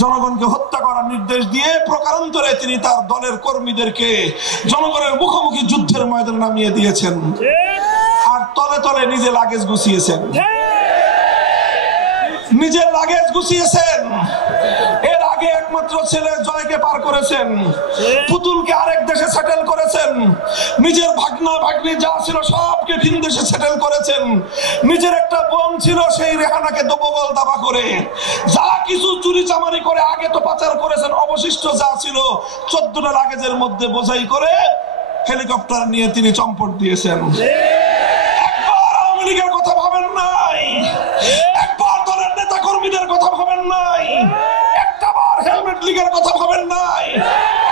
জনগণকে হত্যা করার নির্দেশ দিয়ে প্রকারান্তরে তিনি তার দলের কর্মীদেরকে জনগণের মুখোমুখি যুদ্ধের ময়দানে নামিয়ে দিয়েছেন, আর তলে তলে নিজে লাগেজ গুছিয়েছেন, নিজের লাগেজ গুছিয়েছেন। এর আগে একমাত্র ছেলে জয়কে পার করেছেন, পুতুলকে আরেক দেশে সেটেল করেছেন, নিজের ভাগনা ভাগ্নি যা ছিল সবকে ভিন দেশে সেটেল করেছেন, নিজের একটা বোন ছিল সেই রেহানাকে দোবগল দাবা করে যা কিছু চুরি চামারি করে আগে তো পাচার করেছেন, অবশিষ্ট যা ছিল 14টা লাগেজের মধ্যে বোঝাই করে হেলিকপ্টার নিয়ে তিনি চম্পট দিয়েছেন। একবার আওয়ামী লীগের কথা ভাবেন নাই, একবার দলের নেতা কর্মীদের কথা ভাবেন নাই, একটাবার হেলমেট লীগের কথা ভাবেন নাই,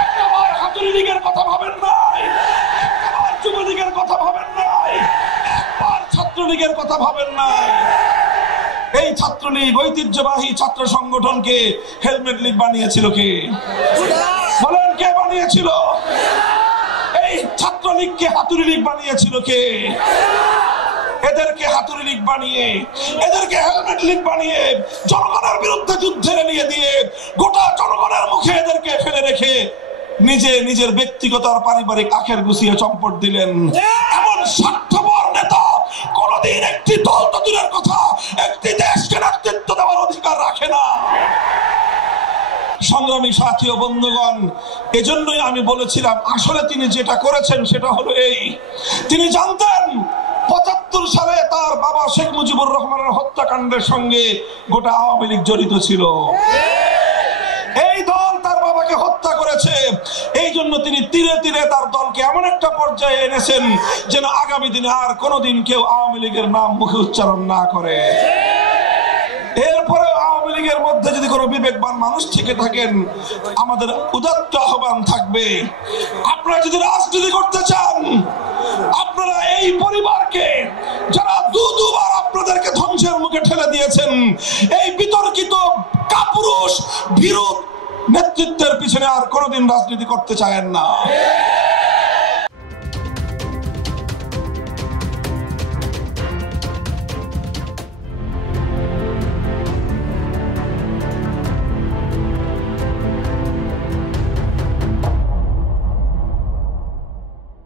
একটাবার হাতুড়ি লীগের কথা ভাবেন নাই, একটাবার যুবলীগের কথা ভাবেন নাই, একবার ছাত্রলীগের কথা ভাবেন নাই। এই ছাত্রলীগ ঐতিহ্যবাহী ছাত্র সংগঠনকে হেলমেট লীগ বানিয়েছিল কে? বলেন কে বানিয়েছিল? এই ছাত্রলীগকে হাতুড়ি লীগ বানিয়েছিল কে? এদেরকে হাতুড়ি লীগ বানিয়ে, এদেরকে হেলমেট লীগ বানিয়ে জনগণের বিরুদ্ধে যুদ্ধে নিয়ে দিয়ে গোটা জনগণের মুখে এদেরকে ফেলে রেখে নিজে নিজের ব্যক্তিগত আর পারিবারিক আখের গুছিয়ে চম্পট দিলেন। এমন স্বার্থপর নেতা কোনদিন একটি দল তো দূরের কথা একটি দেশকে নেতৃত্ব দেওয়ার অধিকার রাখে না। সংগ্রামী সাথী ও বন্ধুগণ, এজন্যই আমি বলেছিলাম আসলে তিনি যেটা করেছেন সেটা হলো এই, তিনি জানতেন ৭৫ সালে তার বাবা শেখ মুজিবুর রহমানের হত্যাকাণ্ডের সঙ্গে গোটা আওয়ামী লীগ জড়িত ছিল। এই দল তার বাবাকে হত্যা করেছে, এই জন্য তিনি তীরে তীরে তার দলকে এমন একটা পর্যায়ে এনেছেন যেন আগামী দিনে আর কোনোদিন কেউ আওয়ামী লীগের নাম মুখে উচ্চারণ না করে। এরপরে আওয়ামী লীগের মধ্যে যদি কোনো বিবেকবান মানুষ থেকে থাকেন, আমাদের উদাত্ত আহ্বান থাকবে, আপনারা যদি রাজনীতি করতে চান, আপনারা এই পরিবারকে যারা দুবার আপনাদেরকে ধ্বংসের মুখে ঠেলে দিয়েছেন, এই বিতর্কিত কাপুরুষ বিরোধ নেতৃত্বের পিছনে আর কোনোদিন রাজনীতি করতে চায়েন না।